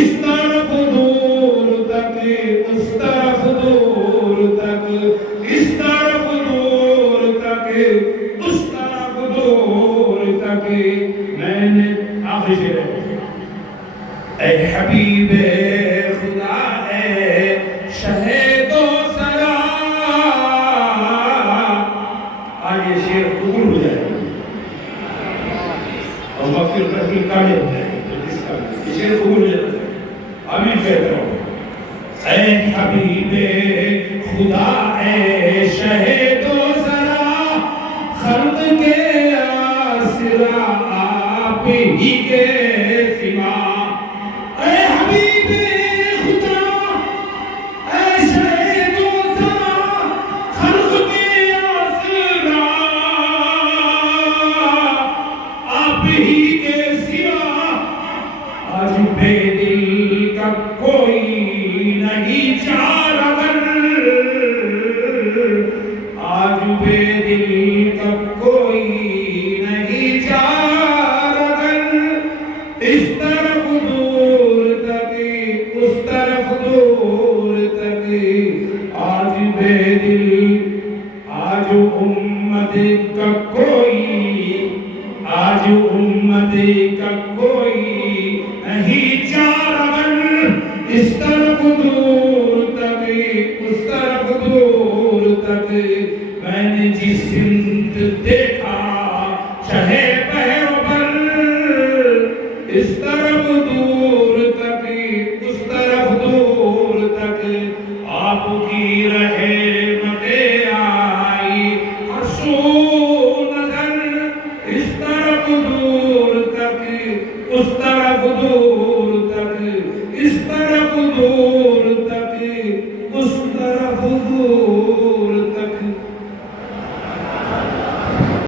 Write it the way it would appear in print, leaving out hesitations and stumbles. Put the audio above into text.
اس طرف دور تک اس طرف دور تک اس طرف دور تک اس طرف دور تک میں نے آخری شعر ہے اے حبیب خدا اے شہید و سرا آج یہ شعر قبول ہو جائے اور مغفر رحیم کامل ہو جائے یہ شعر قبول ہو جائے آمین کہتا ہوں اے حبیب خدا اے شہید و سرا خلق کے آسرا آپ ہی کے سوا اے حبیب خدا اے شہید و سرا خلق کے آسرا آپ ہی کے سوا آج بے دل کا کوئی نہیں چارگر آج بے دل کا کوئی نہیں چارگر اس طرف دور تک اس طرف دور تک آج بے دل آج امت کا کوئی آج امت کا کوئی نہیں چارگر اس طرف دور تک اس طرف دور تک میں نے جس سمت دیکھا چاہے بحر و بر اس طرف دور تک اس طرف دور تک آپ کی رحمت آئی عرش و نظر اس طرف دور تک اس طرف دور تک اس طرف دور تک اس طرف دور